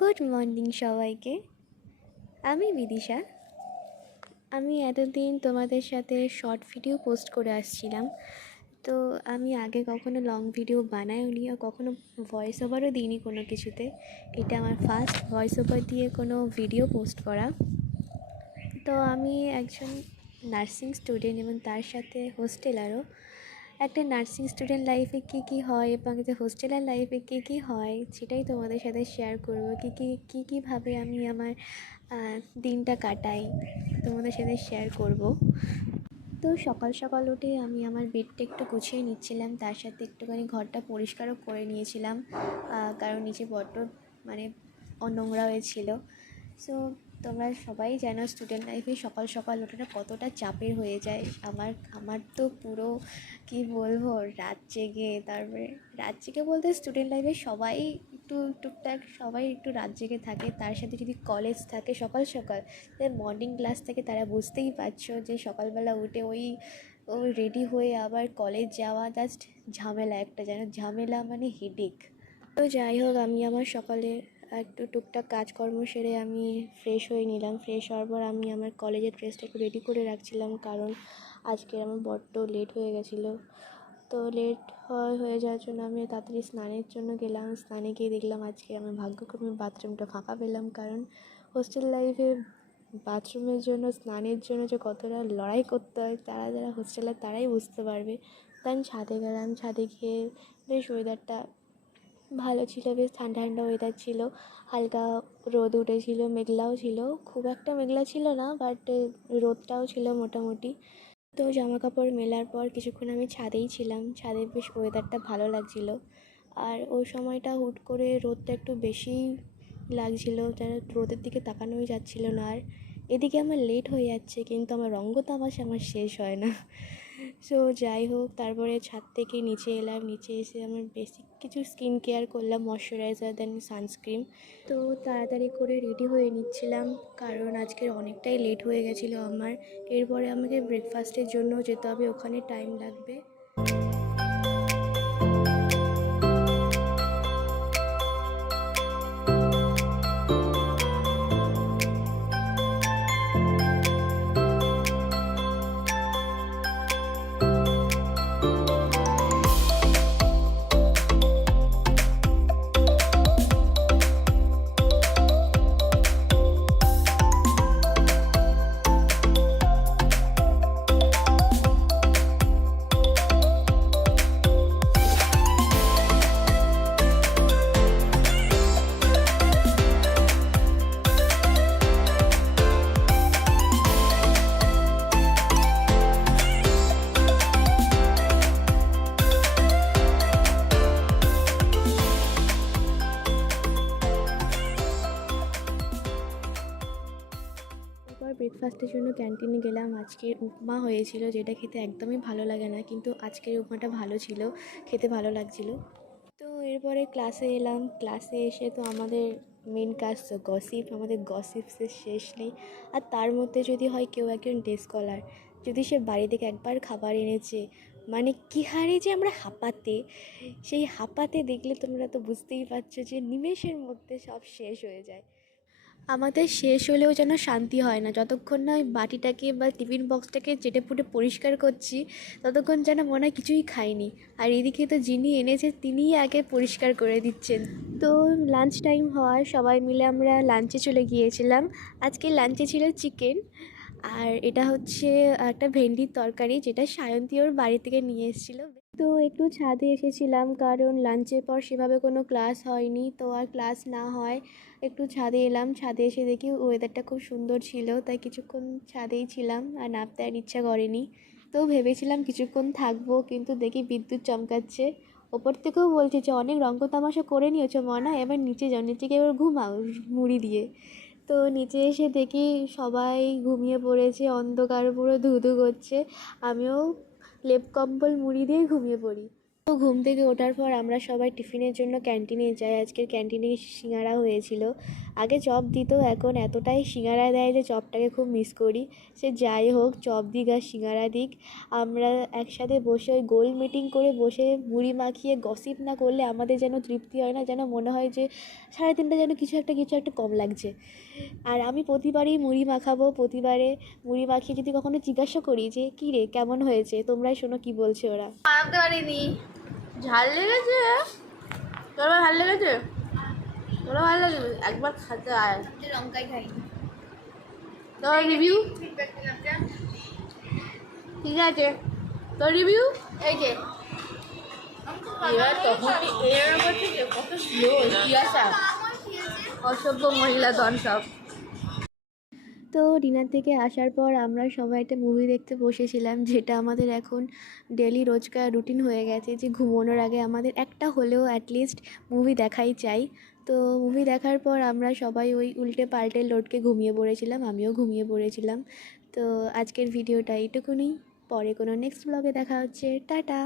Good morning সবাইকে। আমি বিদিশা। আমি এতদিন তোমাদের সাথে শর্ট ভিডিও পোস্ট করে আসছিলাম। তো আমি আগে কখনো লং ভিডিও বানাইনি, আর কখনো ভয়েস ওভারও দিইনি কোনো কিছুতে। এটা আমার ফার্স্ট ভয়েস ওভার দিয়ে কোনো ভিডিও পোস্ট করা। তো আমি একজন নার্সিং স্টুডেন্ট এবং তার সাথে হোস্টেলারও। একটা নার্সিং স্টুডেন্ট লাইফে কী হয় এবং যে হোস্টেলার লাইফে কী হয় সেটাই তোমাদের সাথে শেয়ার করবো। কীভাবে আমি আমার দিনটা কাটাই তোমাদের সাথে শেয়ার করব। তো সকাল সকাল উঠে আমি আমার বেডটা একটু গুছিয়ে নিচ্ছিলাম, তার সাথে একটুখানি ঘরটা পরিষ্কারও করে নিয়েছিলাম, কারণ নিচে বড্ড মানে নোংরা হয়েছিল। সো তোমরা সবাই জানো স্টুডেন্ট লাইফে সকাল সকাল ওঠাটা কতটা চাপের হয়ে যায়। আমার তো পুরো কি বলবো, রাত জেগে, তারপরে রাত জেগে বলতে স্টুডেন্ট লাইফে সবাই একটু টুকটাক সবাই একটু রাত জেগে থাকে। তার সাথে যদি কলেজ থাকে সকাল সকাল, মর্নিং ক্লাস থাকে, তারা বুঝতেই পারছো যে সকালবেলা উঠে ওই রেডি হয়ে আবার কলেজ যাওয়া জাস্ট ঝামেলা একটা, যেন ঝামেলা মানে হেডেক। তো যাই হোক, আমি আমার সকালে একটু টুকটাক কাজকর্ম সেরে আমি ফ্রেশ হয়ে নিলাম। ফ্রেশ হওয়ার পর আমি আমার কলেজের ড্রেসটা একটু রেডি করে রাখছিলাম, কারণ আজকে আমার বড্ড লেট হয়ে গেছিলো। তো লেট হয়ে যাওয়ার জন্য আমি তাড়াতাড়ি স্নানের জন্য গেলাম। স্নানে গিয়ে দেখলাম আজকে আমি ভাগ্যক্রমে বাথরুমটা ফাঁকা পেলাম, কারণ হোস্টেল লাইফে বাথরুমের জন্য স্নানের জন্য যে কতটা লড়াই করতে হয় তারা যারা হোস্টেলার তারাই বুঝতে পারবে। তাই আমি ছাদে গেলাম। ছাদে গিয়ে বেশ ওয়েদারটা ভালো ছিল, বেশ ঠান্ডা ঠান্ডা ওয়েদার ছিল, হালকা রোদ উঠেছিল, মেঘলাও ছিল, খুব একটা মেঘলা ছিল না, বাট রোদটাও ছিল মোটামুটি। তো জামা কাপড় মেলার পর কিছুক্ষণ আমি ছাদেই ছিলাম। ছাদে বেশ ওয়েদারটা ভালো লাগছিল, আর ওই সময়টা হুট করে রোদটা একটু বেশিই লাগছিল, যেন রোদের দিকে তাকানোই যাচ্ছিল না। আর এদিকে আমার লেট হয়ে যাচ্ছে, কিন্তু আমার রঙ্গ তামাশা আমার শেষ হয় না। সো যাই হোক, তারপরে ছাদ থেকে নিচে এলাম। নিচে এসে আমার বেসিক কিছু স্কিন কেয়ার করলাম, ময়শ্চারাইজার দেন সানস্ক্রিন। তো তাড়াতাড়ি করে রেডি হয়ে নিচ্ছিলাম, কারণ আজকের অনেকটাই লেট হয়ে গেছিলো আমার। এরপরে আমাকে ব্রেকফাস্টের জন্য যেতে হবে, ওখানে টাইম লাগবে। ব্রেকফাস্টের জন্য ক্যান্টিনে গেলাম। আজকে উপমা হয়েছিল, যেটা খেতে একদমই ভালো লাগে না, কিন্তু আজকের উপমাটা ভালো ছিল, খেতে ভালো লাগছিল। তো এরপরে ক্লাসে এলাম। ক্লাসে এসে তো আমাদের মেন কাজ তো গসিপ, আমাদের গসিপসের শেষ নেই। আর তার মধ্যে যদি হয় কেউ একজন ডে স্কলার, যদি সে বাড়ি থেকে একবার খাবার এনেছে, মানে কী হারে যে আমরা হাঁপাতে, সেই হাঁপাতে দেখলে তোমরা তো বুঝতেই পারছো যে নিমেষের মধ্যে সব শেষ হয়ে যায়। আমাদের শেষ হলেও যেন শান্তি হয় না, যতক্ষণ না ওই বাটিটাকে বা টিফিন বক্সটাকে চেটেপুটে পরিষ্কার করছি, ততক্ষণ যেন মনে হয় কিছুই খাইনি। আর এদিকে তো যিনি এনেছে তিনিই আগে পরিষ্কার করে দিচ্ছেন। তো লাঞ্চ টাইম হওয়ায় সবাই মিলে আমরা লাঞ্চে চলে গিয়েছিলাম। আজকে লাঞ্চে ছিল চিকেন, আর এটা হচ্ছে একটা ভেন্ডির তরকারি, যেটা সায়ন্তী ওর বাড়ি থেকে নিয়ে এসেছিলো। তো একটু ছাদে এসেছিলাম, কারণ লাঞ্চের পর সেভাবে কোনো ক্লাস হয়নি, তো আর ক্লাস না হয় একটু ছাদে এলাম। ছাদে এসে দেখি ওয়েদারটা খুব সুন্দর ছিল, তাই কিছুক্ষণ ছাদেই ছিলাম, আর নামতে আর ইচ্ছা করেনি। তো ভেবেছিলাম কিছুক্ষণ থাকবো, কিন্তু দেখি বিদ্যুৎ চমকাচ্ছে। ওপর থেকেও বলছে যে অনেক রঙ্গ তামাশা করে নিয়েছো মনা, এবার নিচে যাও, নিচে গিয়ে এবার ঘুমাও মুড়ি দিয়ে। তো নিচে এসে দেখি সবাই ঘুমিয়ে পড়েছে, অন্ধকার পুরো ধু ধু করছে। আমিও লেপ কম্বল মুড়ি দিয়ে ঘুমিয়ে পড়ি। তো ঘুম থেকে ওঠার পর আমরা সবাই টিফিনের জন্য ক্যান্টিনে যাই। আজকের ক্যান্টিনে সিঙ্গারা হয়েছিল। আগে চপ দিত, এখন এতটাই সিঙ্গারা দেয় যে চপটাকে খুব মিস করি। সে যাই হোক, চপ দিক আর সিঙ্গারা দিক, আমরা একসাথে বসে ওই গোল মিটিং করে বসে মুড়ি মাখিয়ে গসিপ না করলে আমাদের যেন তৃপ্তি হয় না, যেন মনে হয় যে সাড়ে তিনটা যেন কিছু একটা কম লাগছে। আর আমি প্রতিবারই মুড়ি মাখাবো, প্রতিবারে মুড়ি মাখিয়ে যদি কখনো জিজ্ঞাসা করি যে কী রে কেমন হয়েছে, তোমরাই শোনো কী বলছে ওরা। বানাতে পারিনি, ঝাল লেগেছে। তোর ভালো লেগেছে? তোর ভালো লেগেছে? একবার খাতে আয়। লঙ্কাই খাই। তোর রিভিউ ঠিক আছে? তোর রিভিউ এই যে এবার তখন এর মধ্যে কত স্লো কি আসা অসভ্য মহিলা দন সব। তো ডিনার থেকে আসার পর আমরা সবাই একটা মুভি দেখতে বসেছিলাম, যেটা আমাদের এখন ডেলি রোজকার রুটিন হয়ে গেছে যে ঘুমোনোর আগে আমাদের একটা হলেও অ্যাটলিস্ট মুভি দেখাই চাই। তো মুভি দেখার পর আমরা সবাই ওই উল্টে পাল্টে লটকে ঘুমিয়ে পড়েছিলাম, আমিও ঘুমিয়ে পড়েছিলাম। তো আজকের ভিডিওটা এইটুকুনি, পরে কোনো নেক্সট ব্লগে দেখা হচ্ছে, টাটা।